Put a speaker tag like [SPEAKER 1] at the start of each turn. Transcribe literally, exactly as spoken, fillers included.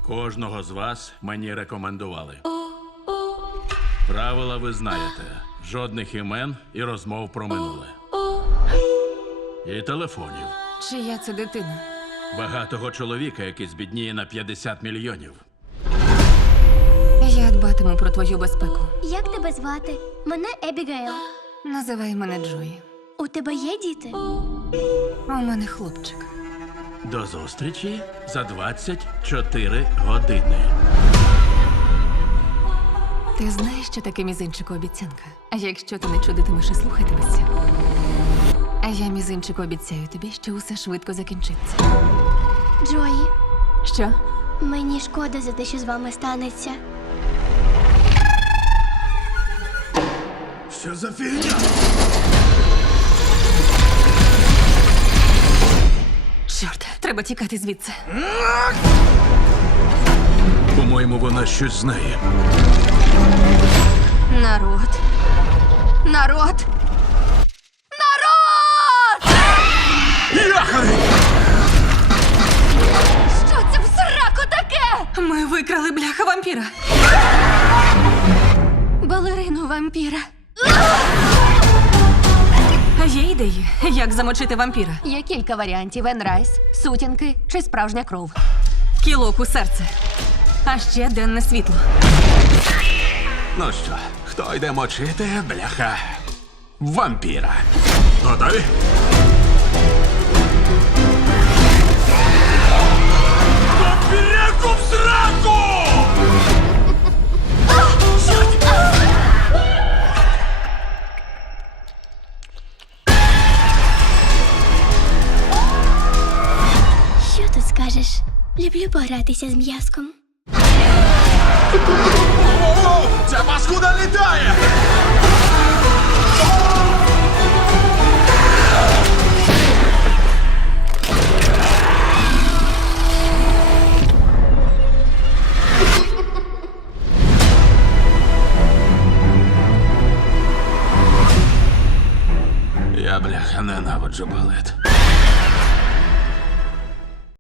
[SPEAKER 1] Кожного з вас мені рекомендували. Правила ви знаєте. Жодних імен і розмов про минуле. І телефонів.
[SPEAKER 2] Чия це дитина?
[SPEAKER 1] Багатого чоловіка, який збідніє на п'ятдесят мільйонів.
[SPEAKER 2] Я дбатиму про твою безпеку.
[SPEAKER 3] Як тебе звати? Мене Ебігейл.
[SPEAKER 2] Називай мене Джої.
[SPEAKER 3] У тебе є діти?
[SPEAKER 2] У мене хлопчик.
[SPEAKER 1] До зустрічі за двадцять чотири години.
[SPEAKER 2] Ти знаєш, що таке мізинчику обіцянка? А якщо ти не чудитимеш і слухатимешся? А я мізинчику обіцяю тобі, що усе швидко закінчиться.
[SPEAKER 3] Джої,
[SPEAKER 2] Що?
[SPEAKER 3] мені шкода за те, що з вами станеться.
[SPEAKER 1] Що за фігня?
[SPEAKER 2] Чорт, треба тікати звідси.
[SPEAKER 1] По-моєму, вона щось знає.
[SPEAKER 2] Народ. Народ. Народ!
[SPEAKER 1] Яхай!
[SPEAKER 2] Що це в сраку таке? Ми викрали бляха вампіра. Балерину вампіра. Є ідеї, як замочити вампіра?
[SPEAKER 4] Є кілька варіантів: енрайс, сутінки чи справжня кров.
[SPEAKER 2] Кілок у серце. А ще денне світло.
[SPEAKER 1] Ну що, хто йде мочити, бляха, вампіра? Готові? Вампіряку в сраку!
[SPEAKER 3] Що тут скажеш? Люблю погратися з м'язком.
[SPEAKER 1] Ця паскуда літає! Я, бляха, ненавиджу балет.